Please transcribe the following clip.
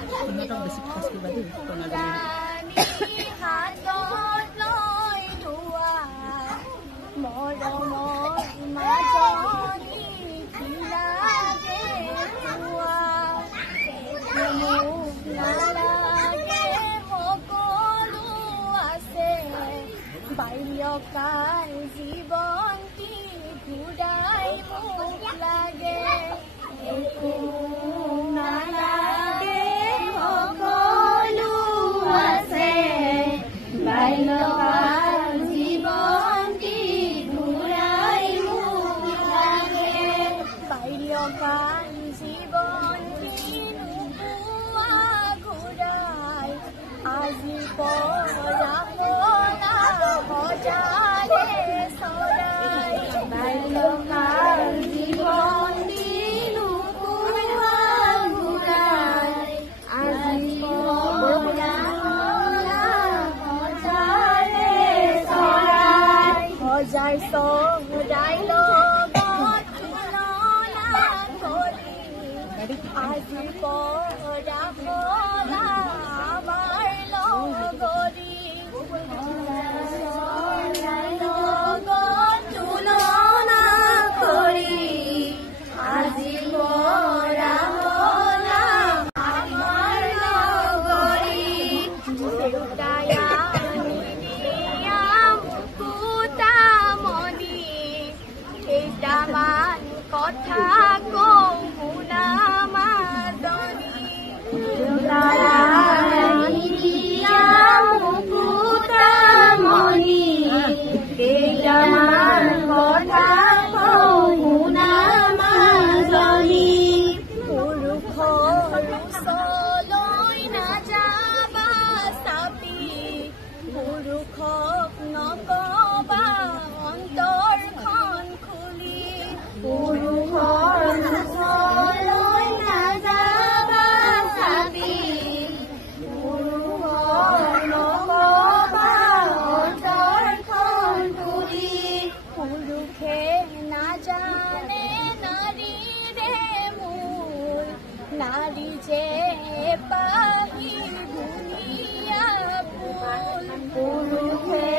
সিহঁতক বেছি খাচ কৰিবা দেই প্ৰণালী বাল্যকাল জীবনটি ঘূৰাই মোক লাগে একো নালাগে সকলো আছে বাল্যকাল জীবনটি ঘূৰাই মোক লাগে বাল্যকাল জীৱনটি নোপোৱা ঘূৰাই আজি পৰা কথা কওঁ শুনা মাদনী মণি কেইটামান কথা কওঁ শুনা মাদনী পুৰুষৰ ওচৰলৈ নাযাবা চাপি পুৰুষক নকবা অন্তৰখন খুলি পুৰুষৰ ওচৰলৈ নাযাবা চাপি পুৰুষক নকবা অন্তৰখন খুলি পুৰুষে নাজানে নাৰীৰে মোৰ নাৰী যে পাহি ধুনীয়া ফুল পুৰুষে